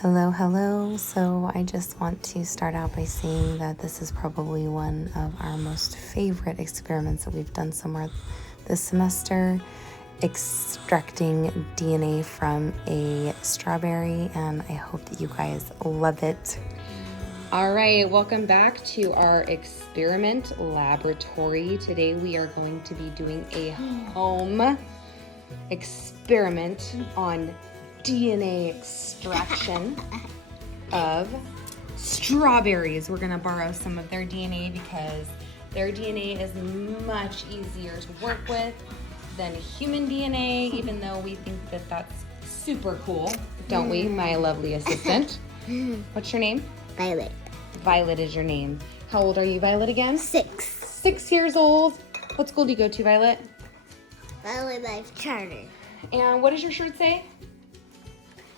Hello, hello. So I just want to start out by saying that this is probably one of our most favorite experiments that we've done somewhere this semester, extracting DNA from a strawberry, and I hope that you guys love it. All right, welcome back to our experiment laboratory. Today we are going to be doing a home experiment on DNA extraction of strawberries. We're gonna borrow some of their DNA because their DNA is much easier to work with than human DNA, even though we think that that's super cool, don't we, my lovely assistant? What's your name? Violet. Violet is your name. How old are you, Violet, again? 6. 6 years old. What school do you go to, Violet? Violet Life Charter. And what does your shirt say?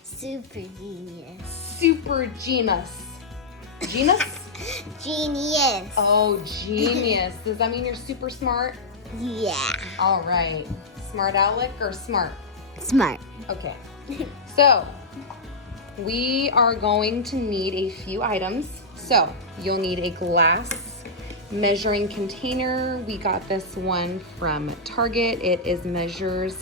Super genius. Super genius. Genius? Genius. Oh, genius. Does that mean you're super smart? Yeah. All right. Smart aleck or smart? Smart. Okay. So, we are going to need a few items. So, you'll need a glass measuring container. We got this one from Target. It is measures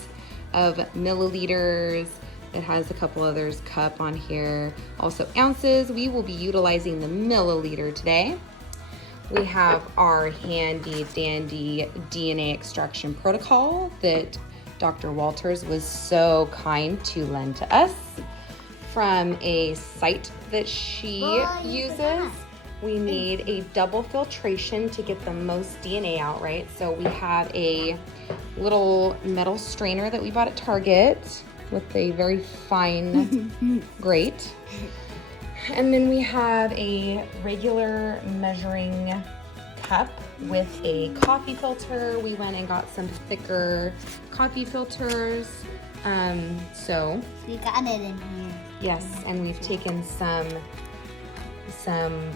of milliliters. It has a couple others, cup on here. Also ounces. We will be utilizing the milliliter today. We have our handy dandy DNA extraction protocol that Dr. Walters was so kind to lend to us from a site that she uses. We need a double filtration to get the most DNA out, right? So we have a little metal strainer that we bought at Target with a very fine grate. And then we have a regular measuring cup with a coffee filter. We went and got some thicker coffee filters. So We got it in here. yes, and we've taken some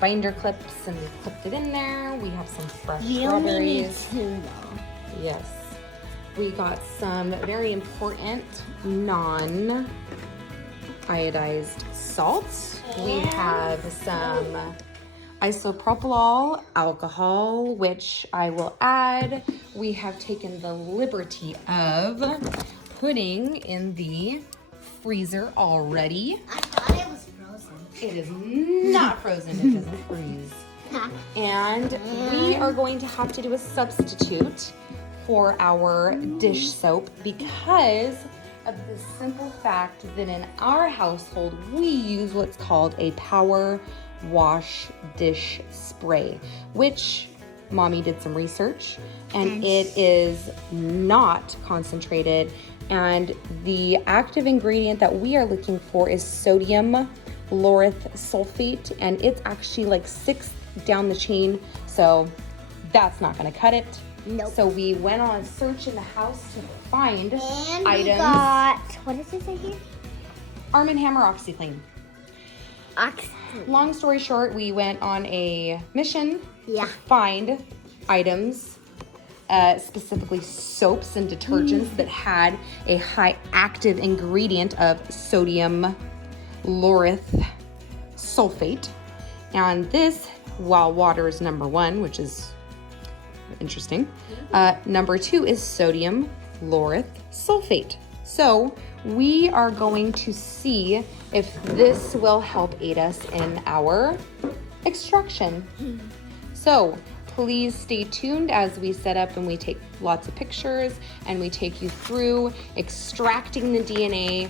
binder clips and we've clipped it in there. We have some fresh We only need strawberries. 2 though. Yes. We got some very important non-iodized salts. We have some isopropyl alcohol, which I will add. We have taken the liberty of putting in the freezer already. I thought it was frozen. It is not frozen, it doesn't freeze. And we are going to have to do a substitute for our dish soap because of the simple fact that in our household we use what's called a power wash dish spray, which Mommy did some research and it is not concentrated, and the active ingredient that we are looking for is sodium laureth sulfate, and it's actually like 6th down the chain, so that's not going to cut it. Nope. So we went on a search in the house to find And items. we got, what does it say here? Arm & Hammer OxyClean. Oxygen. Long story short, we went on a mission Yeah. to find items, specifically soaps and detergents that had a high active ingredient of sodium laureth sulfate. And this, while water is number 1, which is interesting, number 2 is sodium laureth sulfate. So we are going to see if this will help aid us in our extraction. So please stay tuned as we set up and we take lots of pictures and we take you through extracting the DNA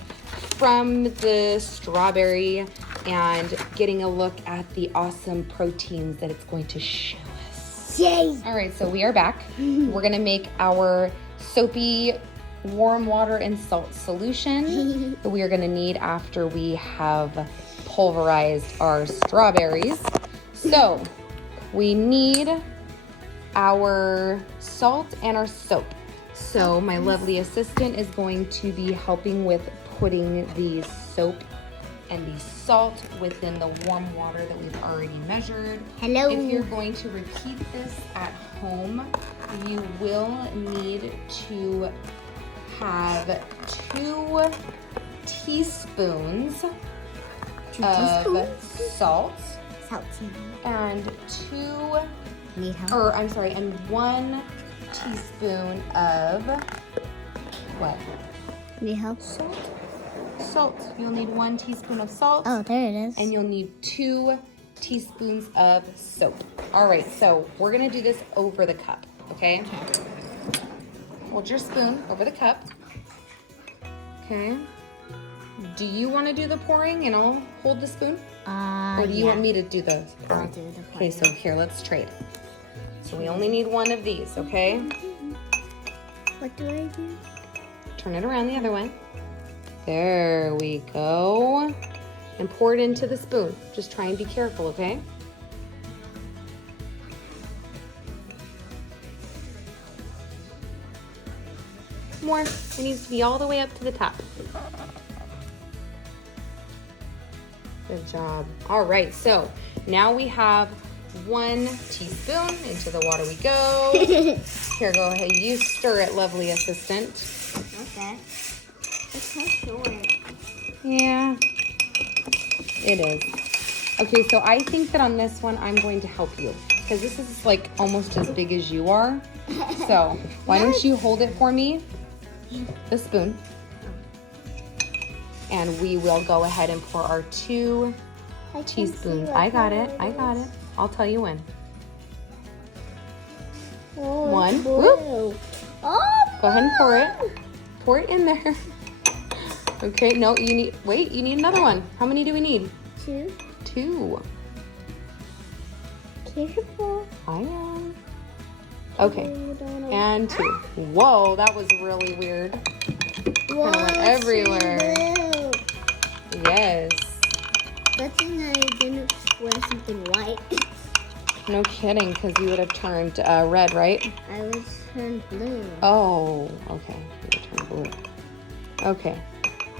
from the strawberry and getting a look at the awesome proteins that it's going to show us. Yay. All right, so we are back. We're gonna make our soapy warm water and salt solution that we are gonna need after we have pulverized our strawberries. So we need our salt and our soap. So my lovely assistant is going to be helping with putting the soap and the salt within the warm water that we've already measured. Hello. If you're going to repeat this at home, you will need to have 2 teaspoons of salt Salty. and Need help? and 1 teaspoon of what? Need help? Salt. You'll need 1 teaspoon of salt. Oh, there it is. And you'll need 2 teaspoons of soap. All right, so we're gonna do this over the cup, okay? Hold your spoon over the cup. Okay. Do you want to do the pouring and I'll hold the spoon? Or do you want me to do the I'll pouring? do the Okay, so here, let's trade. So we only need 1 of these, okay? What do I do? Turn it around the other way. There we go. And pour it into the spoon. Just try and be careful, okay? More. It needs to be all the way up to the top. Good job. All right, so now we have 1 teaspoon. Into the water we go. Here, go ahead. You stir it, lovely assistant. Okay. It's so short. Yeah, it is. Okay, so I think that on this one, I'm going to help you because this is like almost as big as you are. So why don't you hold it for me, the spoon, and we will go ahead and pour our 2 teaspoons. I got it. I got it. I'll tell you when. Oh, 1. blue. Whoop. Oh, Go ahead and pour it. Pour it in there. Okay, no, you need another one. How many do we need? 2. 2. Careful. I am. Okay, And and 2. Whoa, that was really weird. went everywhere. Yes. Good thing I didn't wear something white. No kidding, because you would have turned red, right? I would turn blue. Oh, okay. You would turn blue. Okay.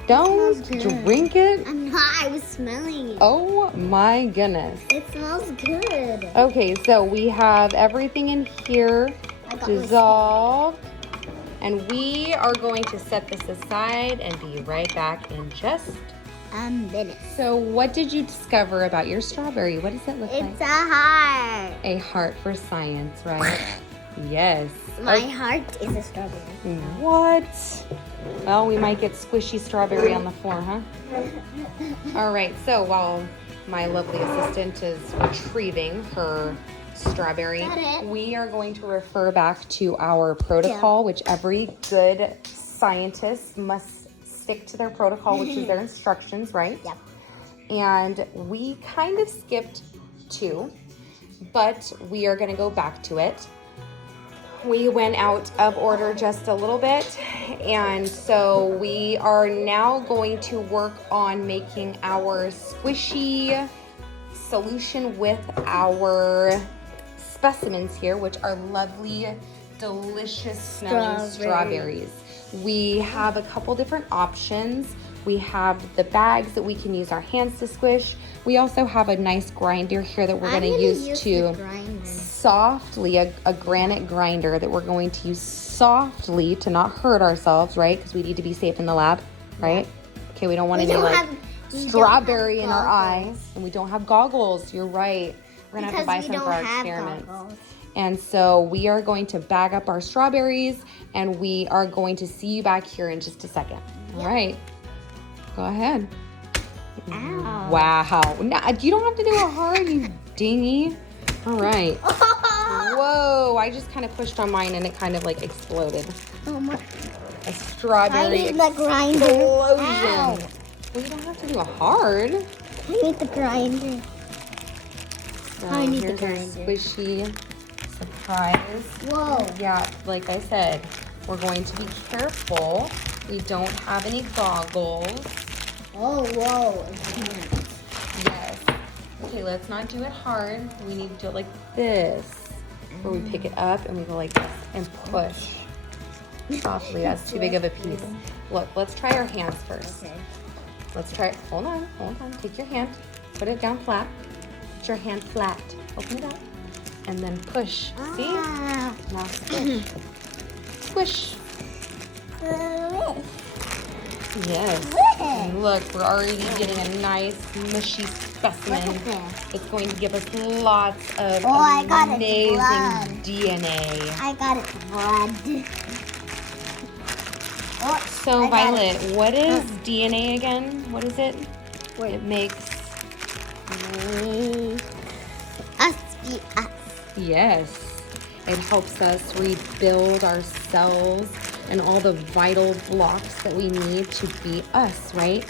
Don't smells good. drink it. I'm not. I was smelling it. Oh my goodness. It smells good. Okay, so we have everything in here I got dissolved. And we are going to set this aside and be right back in just. Minute. So what did you discover about your strawberry? What does it look It's like? a heart. A heart for science, right? Yes. My heart is a strawberry. What? Well, we might get squishy strawberry on the floor, huh? All right, so while my lovely assistant is retrieving her strawberry, Got it. we are going to refer back to our protocol, which every good scientist must stick to their protocol, which is their instructions, right? Yep. And we kind of skipped 2, but we are going to go back to it. We went out of order just a little bit, and so we are now going to work on making our squishy solution with our specimens here, which are lovely, delicious smelling strawberries. We have a couple different options. We have the bags that we can use our hands to squish. We also have a nice grinder here that we're going to use to softly, a granite grinder that we're going to use softly to not hurt ourselves, right? Because we need to be safe in the lab, right? Okay, we don't want any like strawberry in our eyes, and we don't have goggles. You're right. We're gonna have to buy some for our experiments. And so we are going to bag up our strawberries, and we are going to see you back here in just a second. All right, go ahead. Ow. Wow. Now, you don't have to do it hard, you dingy. All right. Whoa, I just kind of pushed on mine and it kind of like exploded. Oh my. A strawberry I need the grinder. explosion. Ow. Well, you don't have to do it hard. I need the grinder. So I need the here's our grinder. squishy surprise. Whoa. Yeah, like I said, we're going to be careful. We don't have any goggles. Oh, whoa. Yes. Okay, let's not do it hard. We need to do it like this, where we pick it up and we go like this and push softly. That's too big of a piece. Look, let's try our hands first. Okay. Let's try it. Hold on. Take your hand, put it down flat. Put your hand flat. Open it up, and then push. See? Ah. Now squish. Squish. Yes. And look, we're already getting a nice mushy specimen. Look at this. It's going to give us lots of Oh, I got its amazing blood. DNA. I got it blood. Oh, So I got Violet, it. what is DNA again? What is it? Wait. It makes, Us be us. yes, it helps us rebuild our cells and all the vital blocks that we need to be us, right?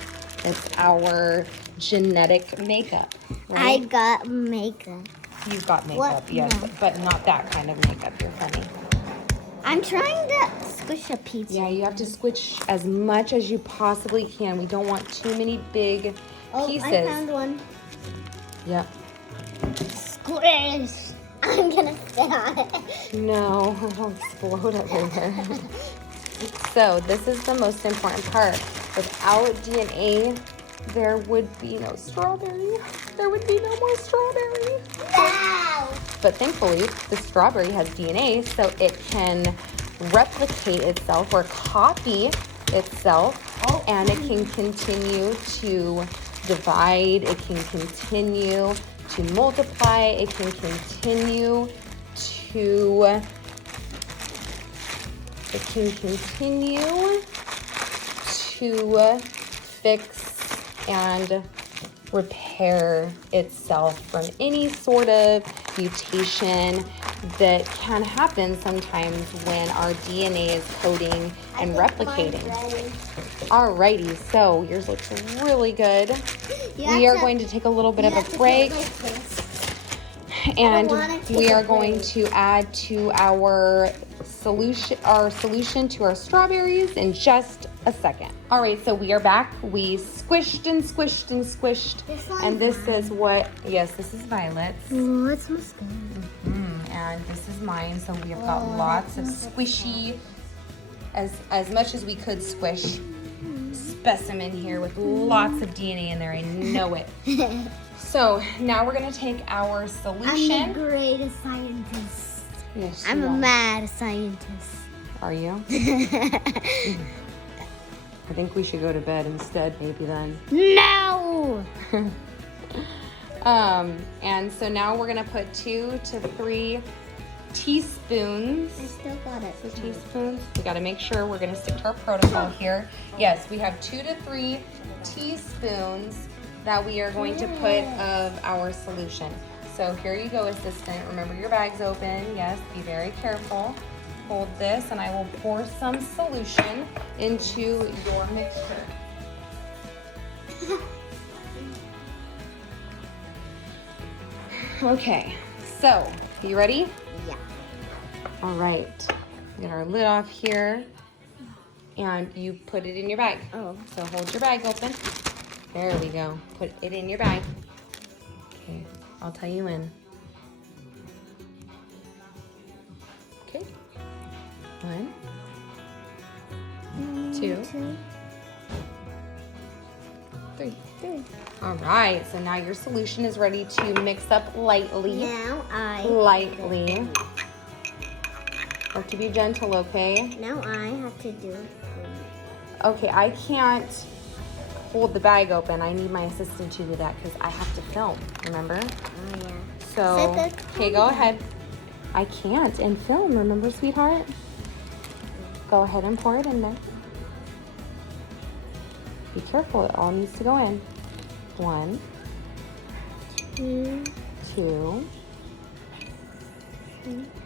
It's our genetic makeup, I right? got makeup. You've got makeup, What? yes, No. but not that kind of makeup. You're funny. I'm trying to squish a pizza. Yeah, you have to squish as much as you possibly can. We don't want too many big Oh, pieces. I found one. Yep. Squish. I'm gonna sit on it. No, it'll explode everywhere. So this is the most important part. Without DNA, there would be no strawberry. There would be no more strawberry. No. But thankfully, the strawberry has DNA, so it can replicate itself or copy itself, and it can continue to divide. It can continue to multiply. It can continue to. It can continue to fix and repair itself from any sort of mutation that can happen sometimes when our DNA is coding and replicating. Alrighty, so yours looks really good. We are going to take a little bit of a break, and we are going to add to our solution to our strawberries in just a second. All right, so we are back. We squished and squished and squished, and this is what, yes, this is Violet's, Oh, it smells good. and this is mine. So we have got lots of squishy, as much as we could squish specimen here with lots of DNA in there. I know it. So now we're gonna take our I'm solution. the greatest scientist. Yes, I'm you a are. mad scientist. Are you? I think we should go to bed instead, maybe then. No! And so now we're gonna put 2 to 3 teaspoons. I still got it. Teaspoons. We gotta make sure we're gonna stick to our protocol here. Yes, we have 2 to 3 teaspoons that we are going to put of our solution. So here you go, assistant. Remember your bag's open. Yes, be very careful. Hold this and I will pour some solution into your mixture. Okay, so you ready? Yeah. All right, get our lid off here and you put it in your bag. Oh. So hold your bag open. There we go. Put it in your bag. Okay, I'll tell you when. Okay. 1, 2, 3. All right, so now your solution is ready to mix up lightly. Now I. Lightly. Have to be gentle, okay? Now I have to do it. Okay, I can't hold the bag open. I need my assistant to do that because I have to film, remember? Oh yeah. So, Set the okay, go ahead. I can't and film, remember, sweetheart? Go ahead and pour it in there. Be careful, it all needs to go in. 1, 2,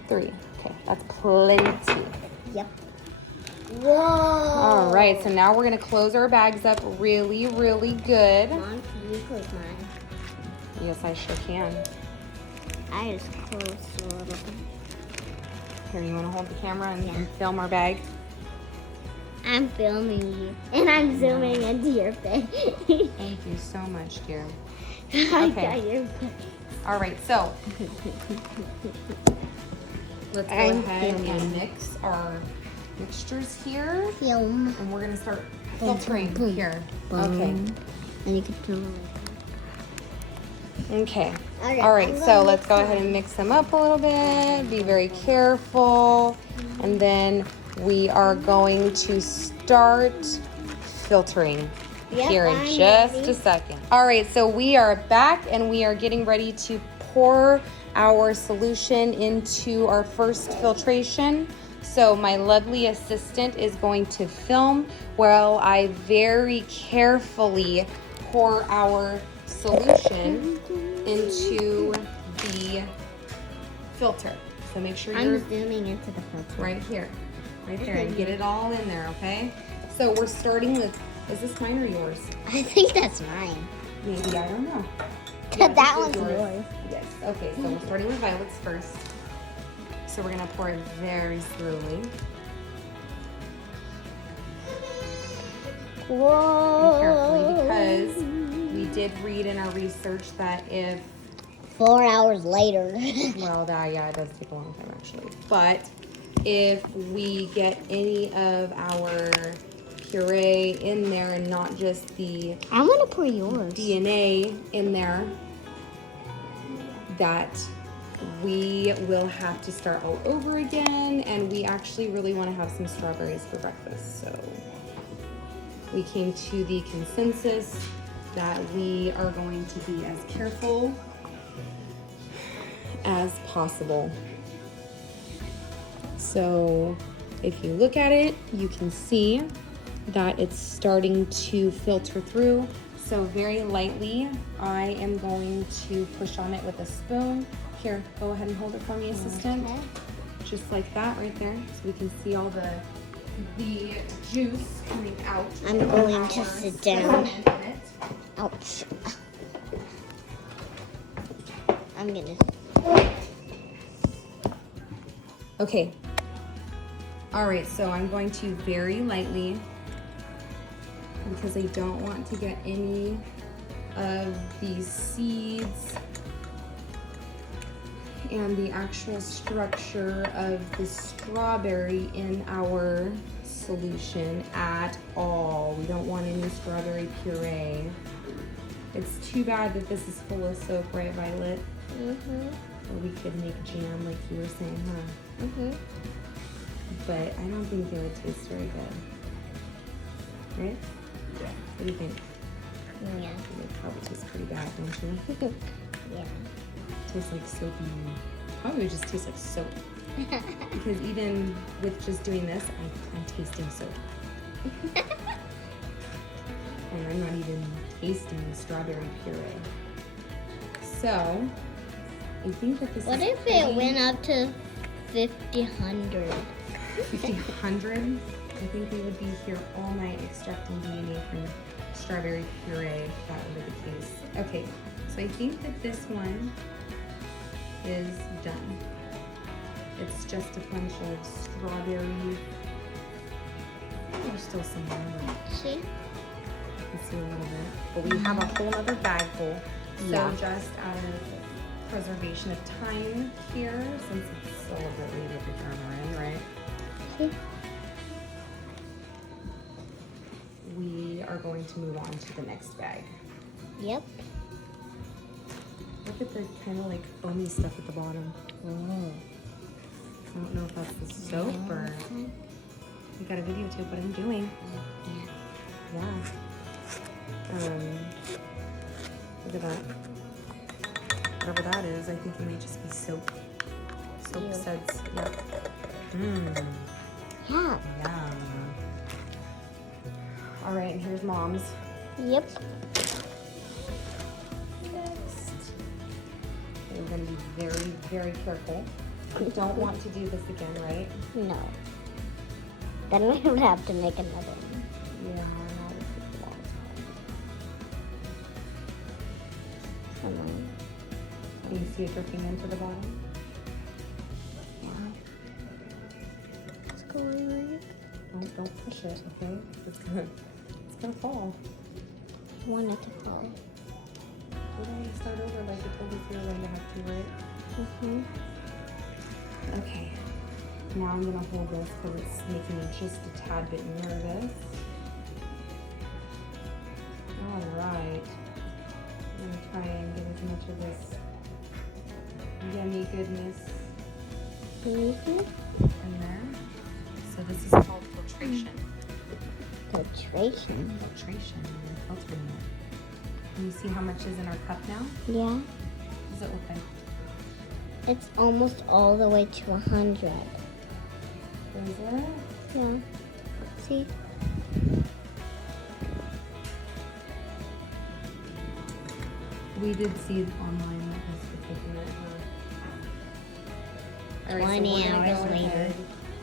3. Okay, that's plenty. Yep. Whoa. All right, so now we're gonna close our bags up really, really good. Mom, can you close mine? Yes, I sure can. I just closed a little bit. Here, you wanna hold the camera and film our bag? I'm filming you, and I'm zooming into your face. Thank you so much, dear. I Okay. got your All right, so let's go I'm ahead filming. and mix our mixtures here. film. And we're gonna start filtering boom, here. And you can film Okay. Okay, All right, I'm so gonna let's mix go them. ahead and mix them up a little bit. Be very careful. And then we are going to start filtering Yep, here in I'm just ready. a second. All right, so we are back and we are getting ready to pour our solution into our first filtration. So my lovely assistant is going to film while I very carefully pour our solution into the filter. So make sure you're I'm zooming into the filter. right here, and get it all in there, okay? So we're starting with, is this mine or yours? I think that's mine. Maybe, I don't know. Yeah, That this is one's yours. Yes, okay, so we're starting with violets first. So we're gonna pour it very slowly. Whoa. And carefully, because we did read in our research that if 4 hours later. well, yeah, it does take a long time actually. But if we get any of our puree in there and not just the I'm gonna pour yours. DNA in there, that we will have to start all over again. And we actually really want to have some strawberries for breakfast. So we came to the consensus that we are going to be as careful as possible. So if you look at it, you can see that it's starting to filter through. So very lightly, I am going to push on it with a spoon. Here, go ahead and hold it for me, assistant. Okay. Just like that right there, so we can see all the juice coming out. I'm of going our to sit down. sediment in it. Ouch. I'm gonna. Okay. All right, so I'm going to very lightly, because I don't want to get any of these seeds and the actual structure of the strawberry in our solution at all. We don't want any strawberry puree. It's too bad that this is full of soap, right, Violet? Mhm. Or we could make jam like you were saying, huh? Mhm. But I don't think it would taste very good. Right? Yeah. What do you think? Yeah. It would probably taste pretty bad, don't you? Yeah. Tastes like soapy. Probably would just taste like soap. Because even with just doing this, I'm tasting soap. And I'm not even tasting the strawberry puree. So, I think that this What is if it went up to 50-100? 50-100? I think we would be here all night extracting DNA from strawberry puree if that were the case. Okay, so I think that this one is done. It's just a bunch of strawberry. There's still some more. See? You can see a little bit. But we have a whole other bag full. So Yeah. just out of preservation of time here, since it's a little bit later to turn around, right? See? We are going to move on to the next bag. Yep. Look at the kind of like foamy stuff at the bottom. Oh. I don't know if that's the soap or... You got a videotape what I'm doing. Yeah. Look at that. Whatever that is, I think it may just be soap. Soap Ew. suds. Yep. Mmm. Yeah. Yum. All right, and here's Mom's. Yep. Next. We're gonna be very, very careful. We don't want to do this again, right? No. Then we would have to make another one. Yeah, that would take a long time. Come on. Can you see it dripping into the bottom? Yeah. It's going. Don't push it, okay? It's gonna fall. I want it to fall. We're going to start over like I told us we were going to have to, right? Mhm. Okay. Now I'm gonna hold this because it's making me just a tad bit nervous. All right. I'm gonna try and get as much of this yummy goodness Mhm. in there. So this is called filtration. Filtration. Filtration. We're filtering it. Can you see how much is in our cup now? Yeah. Does it look like? It's almost all the way to 100. Is it? Yeah. See? We did see online that this was taking it. All right, 20 so we're gonna hours go later. ahead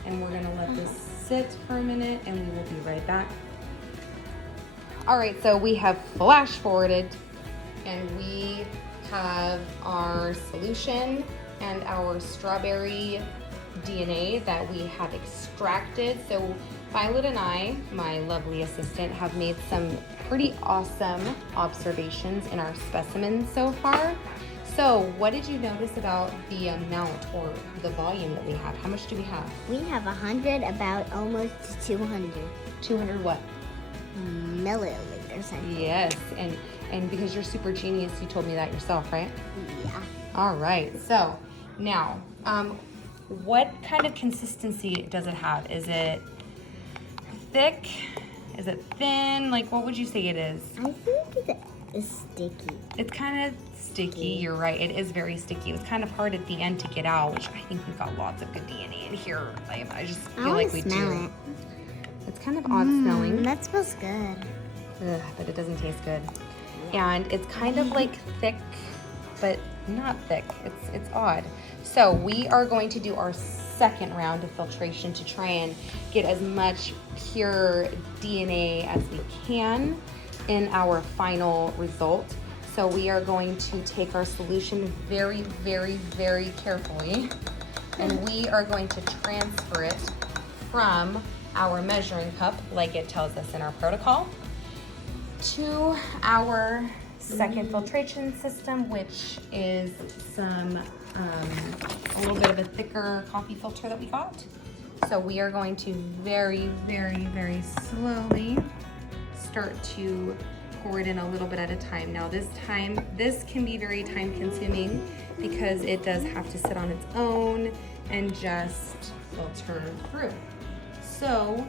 and we're gonna let this sit for a minute and we will be right back. All right, so we have flash forwarded and we have our solution and our strawberry DNA that we have extracted. So Violet and I, my lovely assistant, have made some pretty awesome observations in our specimens so far. So what did you notice about the amount or the volume that we have? How much do we have? We have 100, about almost 200 200 what? milliliters. I think. Yes, and because you're super genius, you told me that yourself, right? Yeah. All right, so now, what kind of consistency does it have? Is it thick? Is it thin? Like, what would you say it is? I think it's sticky. It's kind of sticky, you're right. It is very sticky. It was kind of hard at the end to get out, which I think we've got lots of good DNA in here. I just feel I like we smell do. it. It's kind of odd smelling. That smells good. Ugh, but it doesn't taste good. And it's kind of like thick, but not thick. It's odd. So we are going to do our second round of filtration to try and get as much pure DNA as we can in our final result. So we are going to take our solution very, very, very carefully, and we are going to transfer it from our measuring cup, like it tells us in our protocol, to our second filtration system, which is a little bit of a thicker coffee filter that we got. So we are going to very, very, very slowly start to pour it in a little bit at a time. Now this can be very time consuming because it does have to sit on its own and just filter through. So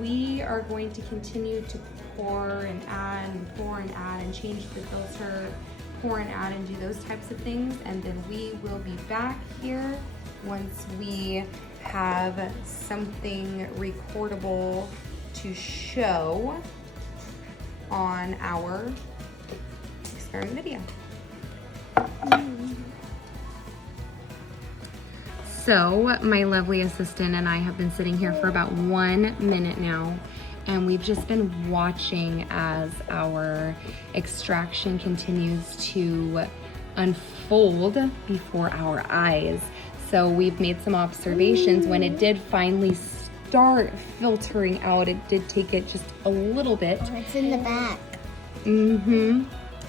we are going to continue to pour and add and pour and add and change the filter, pour and add and do those types of things. And then we will be back here once we have something recordable to show on our experiment video. So my lovely assistant and I have been sitting here for about 1 minute now, and we've just been watching as our extraction continues to unfold before our eyes. So we've made some observations. When it did finally start filtering out, it did take it just a little bit. Oh, it's in the back.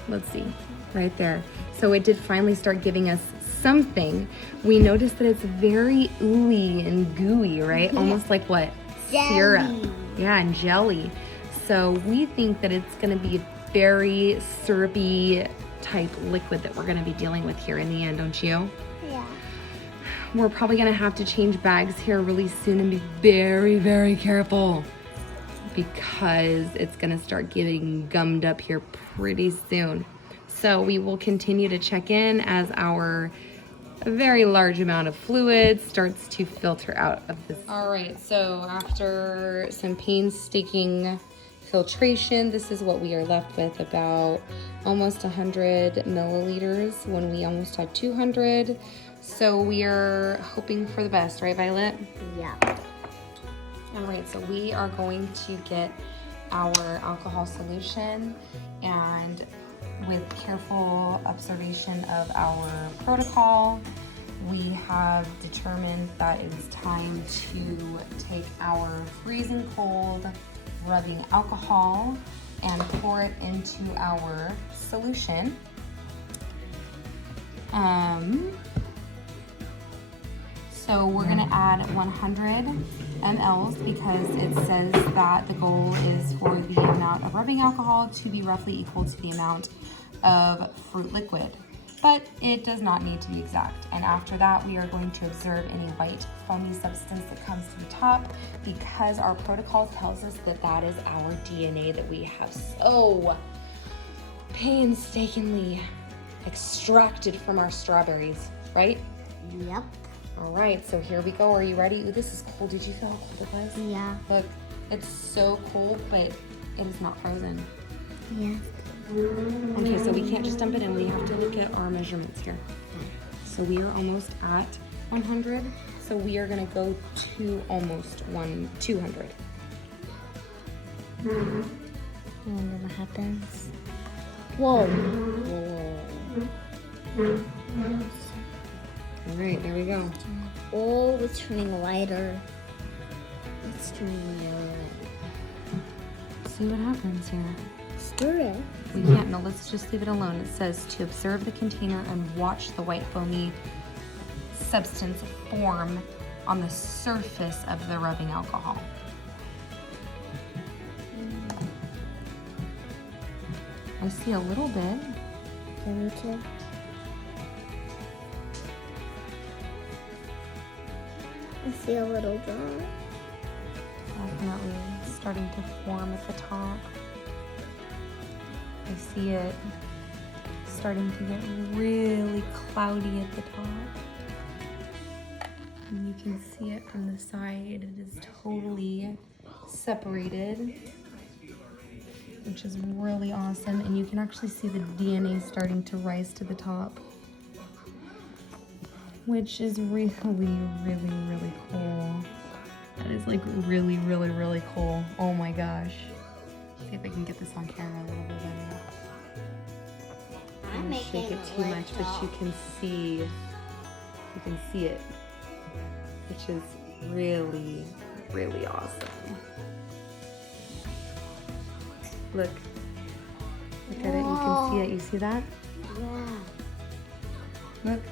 Let's see, right there. So it did finally start giving us something. We noticed that it's very ooey and gooey, right? Almost like what? Jelly. Syrup. Yeah, and jelly. So we think that it's gonna be a very syrupy type liquid that we're gonna be dealing with here in the end, don't you? Yeah. We're probably gonna have to change bags here really soon and be very, very careful because it's gonna start getting gummed up here pretty soon. So we will continue to check in as our very large amount of fluid starts to filter out of this. All right, so after some painstaking filtration, this is what we are left with, about almost 100 milliliters when we almost had 200. So we are hoping for the best, right, Violet? Yeah. All right, so we are going to get our alcohol solution, and with careful observation of our protocol, we have determined that it is time to take our freezing cold rubbing alcohol and pour it into our solution. So we're gonna add 100 mLs because it says that the goal is for the amount of rubbing alcohol to be roughly equal to the amount of fruit liquid. but it does not need to be exact. And after that, we are going to observe any white foamy substance that comes to the top, because our protocol tells us that that is our DNA that we have so painstakingly extracted from our strawberries, right? Yep. All right, so here we go. Are you ready? Ooh, this is cold. Did you feel how cold it was? Yeah. Look, it's so cold, but it is not frozen. Yeah. Okay, so we can't just dump it in. We have to look at our measurements here. So we are almost at 100. So we are gonna go to almost 200. And then what happens? Whoa. All right, there we go. Oh, it's turning lighter. It's turning lighter. See what happens here. Stir it. We can't, no, let's just leave it alone. It says to observe the container and watch the white foamy substance form on the surface of the rubbing alcohol. I see a little bit. Me too. I see a little drop. Definitely starting to form at the top. I see it starting to get really cloudy at the top. And you can see it from the side. It is totally separated, which is really awesome. And you can actually see the DNA starting to rise to the top, which is really, really, really cool. That is like really, really, really cool. Oh my gosh. See if I can get this on camera a little bit better. I don't shake it too much, but you can see it, which is really, really awesome. Look at it, you can see it, you see that? Yeah. Look.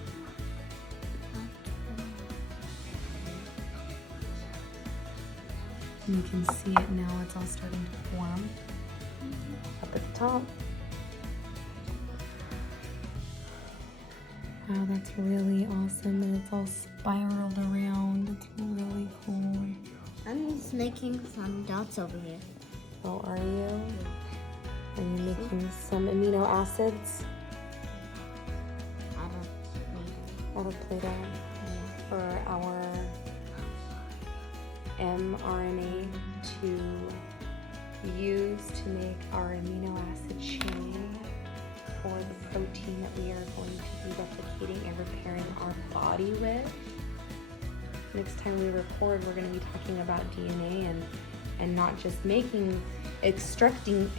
You can see it now, it's all starting to form up at the top. Wow, that's really awesome, and it's all spiraled around. It's really cool. I'm just making some dots over here. Oh, are you? Are you making some amino acids out of Play-Doh for our mRNA to use to make our amino acid chain for the protein that we are going to be replicating and repairing our body with. Next time we record, we're going to be talking about DNA and not just extracting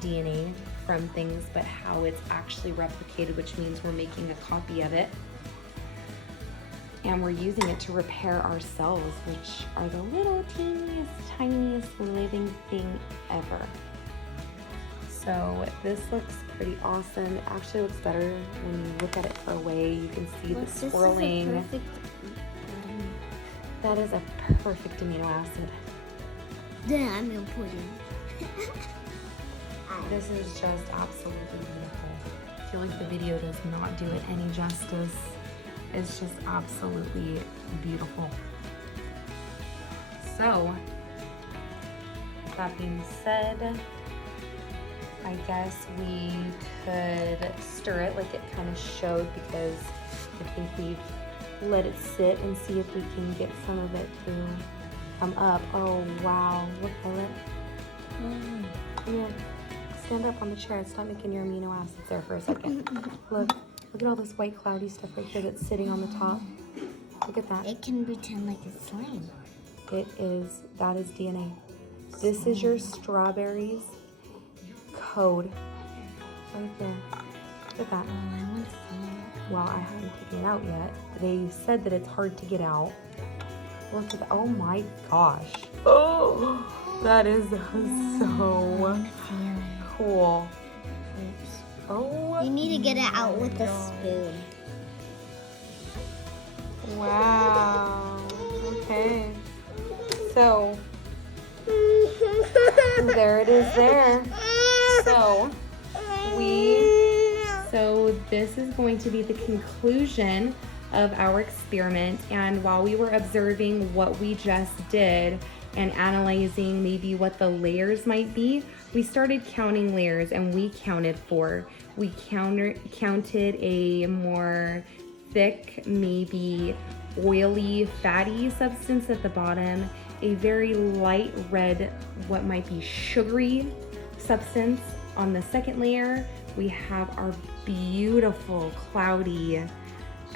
DNA from things, but how it's actually replicated, which means we're making a copy of it. And we're using it to repair our cells, which are the little teeniest, tiniest living thing ever. So this looks pretty awesome. It actually looks better when you look at it for a way. You can see the swirling. That is a perfect amino acid. Then I'm gonna put in. This is just absolutely beautiful. I feel like the video does not do it any justice. It's just absolutely beautiful. So, that being said, I guess we could stir it like it kind of showed, because I think we've let it sit and see if we can get some of it to come up. Oh wow, look at it. Come here, stand up on the chair. Stop making your amino acids there for a second. Look at all this white cloudy stuff right there that's sitting on the top. Look at that. It can pretend like it's slime. That is DNA. This is your strawberries code right there. Look at that. Oh, I want to see it. Well, I haven't taken it out yet. They said that it's hard to get out. Look at that. Oh my gosh. Oh, that is so cool. Oh, You need to get it out with a spoon. wow. Okay. So, there it is there. So this is going to be the conclusion of our experiment. And while we were observing what we just did and analyzing maybe what the layers might be, we started counting layers, and we counted 4. We counted a more thick, maybe oily, fatty substance at the bottom, a very light red, what might be sugary substance on the second layer. We have our beautiful cloudy,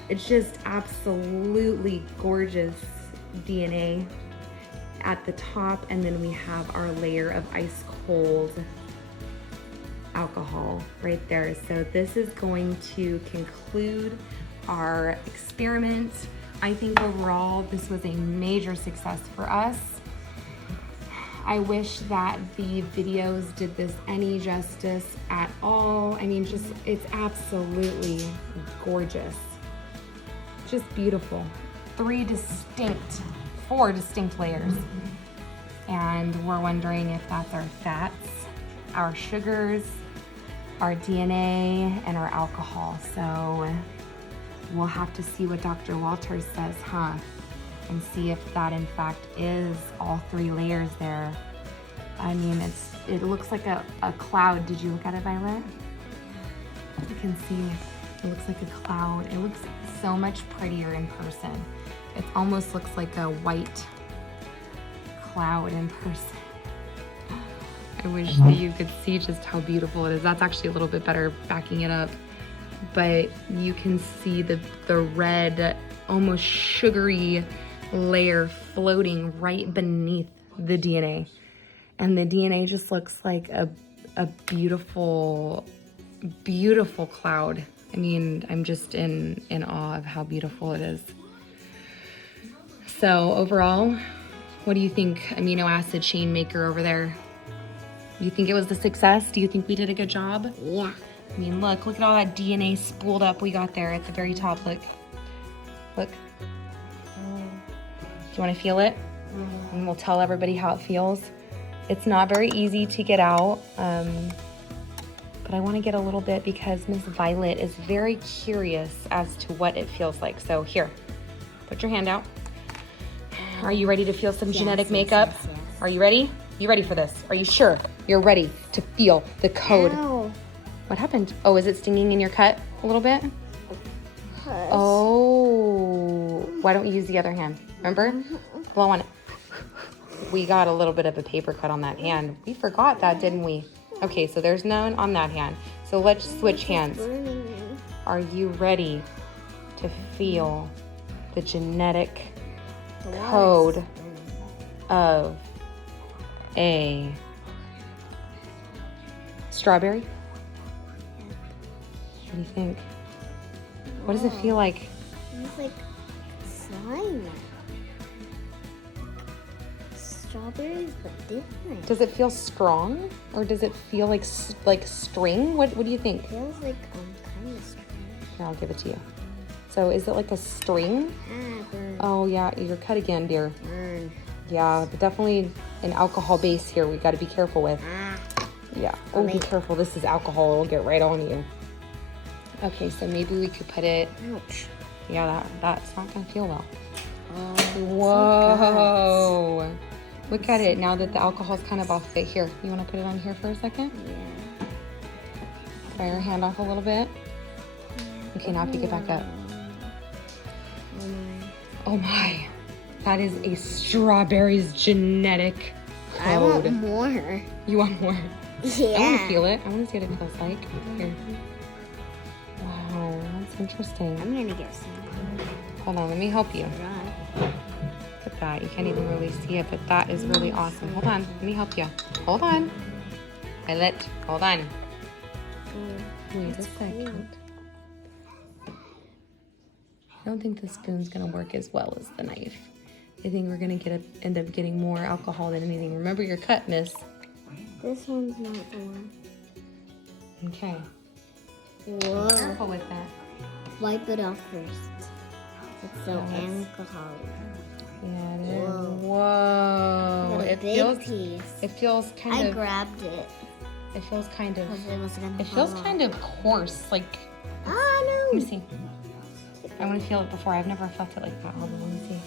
it's just absolutely gorgeous DNA at the top, and then we have our layer of ice cold alcohol right there. So this is going to conclude our experiment. I think overall this was a major success for us. I wish that the videos did this any justice at all. I mean, just, it's absolutely gorgeous. Just beautiful. 4 distinct layers. And we're wondering if that's our fats, our sugars, our DNA, and our alcohol. So we'll have to see what Dr. Walters says, and see if that in fact is all 3 layers there. I mean, it looks like a cloud. Did you look at it, Violet? You can see it looks like a cloud. It looks so much prettier in person. It almost looks like a white cloud in person. I wish that you could see just how beautiful it is. That's actually a little bit better backing it up. But you can see the red, almost sugary layer floating right beneath the DNA. And the DNA just looks like a beautiful, beautiful cloud. I mean, I'm just in awe of how beautiful it is. So overall, what do you think, amino acid chain maker over there? Do you think it was a success? Do you think we did a good job? Yeah. I mean, look at all that DNA spooled up we got there at the very top. Look. Do you want to feel it? And we'll tell everybody how it feels. It's not very easy to get out, but I want to get a little bit because Miss Violet is very curious as to what it feels like. So here, put your hand out. Are you ready to feel some genetic makeup? Yes. Are you ready? You ready for this? Are you sure you're ready to feel the code? Ow. What happened? Oh, is it stinging in your cut a little bit? Hush. Oh, why don't you use the other hand? Remember? Blow on it. We got a little bit of a paper cut on that hand. We forgot that, didn't we? Okay, so there's none on that hand. So let's switch hands. Burning me. Are you ready to feel the genetic code of a strawberry? What do you think? What does it feel like? It's like slime. Strawberries, but different. Does it feel strong, or does it feel like string? What do you think? Feels like kind of strange. Here, I'll give it to you. So is it like a string? Burn. Oh yeah, you're cut again, dear. Burn. Yeah, but definitely an alcohol base here. We got to be careful with. Yeah. Oh, be careful. This is alcohol. It'll get right on you. Okay, so maybe we could put it. Ouch. Yeah, that's not gonna feel well. Oh, Whoa! Look at it now that the alcohol's kind of off it. Here, you want to put it on here for a second? Yeah. Try your hand off a little bit. Okay, now pick it back up. Oh my. Oh my! That is a strawberry's genetic code. I want more. You want more? Yeah. I want to feel it. I want to see what it feels like. Here. Wow, that's interesting. I'm gonna get some. Hold on, let me help you. Right. Look at that. You can't even really see it, but that is really awesome. Hold on, let me help you. Hold on. Violet, hold on. Wait a second. I don't think the spoon's gonna work as well as the knife. I think we're gonna end up getting more alcohol than anything. Remember your cut, miss. This one's not the one. Okay. Whoa. Careful with that. Wipe it off first. It's so alcoholic. Yeah, it is. Whoa. Whoa. Got a It big feels. piece. It feels kind I of. grabbed it. It feels kind of, Because it was gonna it feels fall off. kind of coarse. Like, Oh let me no! see. I want to feel it before. I've never felt it like that. Hold on, let me see.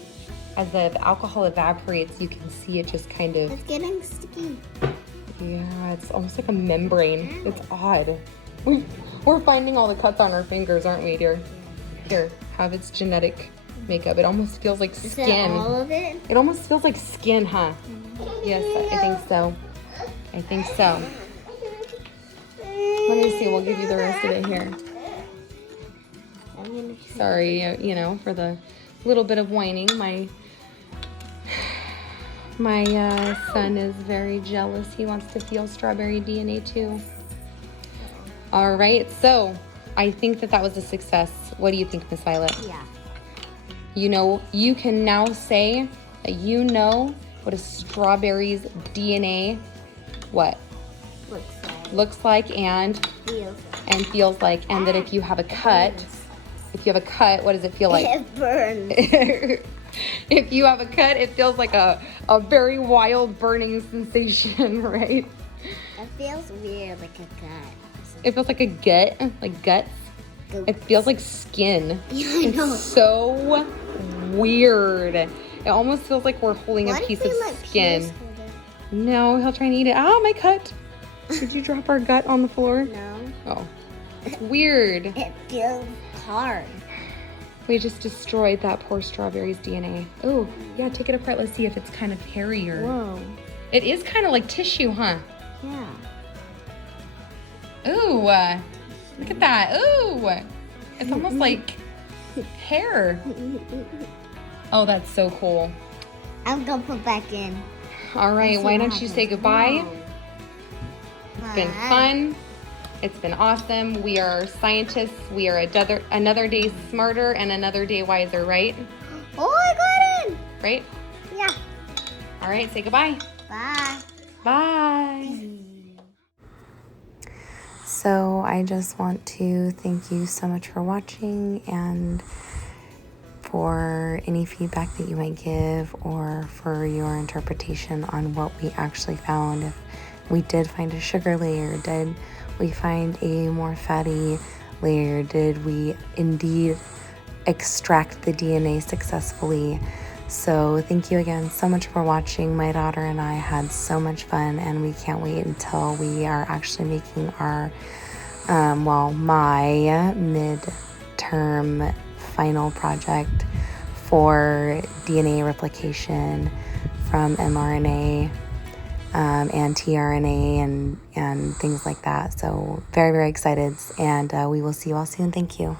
As the alcohol evaporates, you can see it just kind of, It's getting sticky. yeah, it's almost like a membrane. It's odd. We're finding all the cuts on our fingers, aren't we, dear? Here, have its genetic makeup. It almost feels like Is skin. that all of it? It almost feels like skin, huh? Yes, I think so. I think so. Let me see. We'll give you the rest of it here. I'm gonna Sorry, you know, for the little bit of whining. My son is very jealous. He wants to feel strawberry DNA too. All right, so I think that was a success. What do you think, Miss Violet? Yeah. You know, you can now say that you know what a strawberry's DNA looks like and feels like, and that if you have a cut, what does it feel like? It burns. If you have a cut, it feels like a very wild burning sensation, right? It feels weird, like a gut. It feels like a gut, like guts. Goat. It feels like skin. Yeah, I know. It's so weird. It almost feels like we're holding Why a do piece you of feel like skin. Pierce hold it? No, he'll try and eat it. Ah, my cut. Did you drop our gut on the floor? No. Oh, it's weird. It feels hard. We just destroyed that poor strawberry's DNA. Oh, yeah, take it apart. Let's see if it's kind of hairier. Whoa. It is kind of like tissue, huh? Yeah. Ooh, look at that. Ooh, it's almost like hair. Oh, that's so cool. I'm gonna put back in. All right, Let's see why what don't you happens. say goodbye? No. It's been Bye. fun. It's been awesome. We are scientists. We are another day smarter and another day wiser, right? Oh, I got in. Right? Yeah. All right, say goodbye. Bye. Bye. So I just want to thank you so much for watching and for any feedback that you might give or for your interpretation on what we actually found. If we did find a sugar layer, did we find a more fatty layer? Did we indeed extract the DNA successfully? So thank you again so much for watching. My daughter and I had so much fun, and we can't wait until we are actually making our, my midterm final project for DNA replication from mRNA and tRNA and things like that. So very, very excited, and we will see you all soon. Thank you.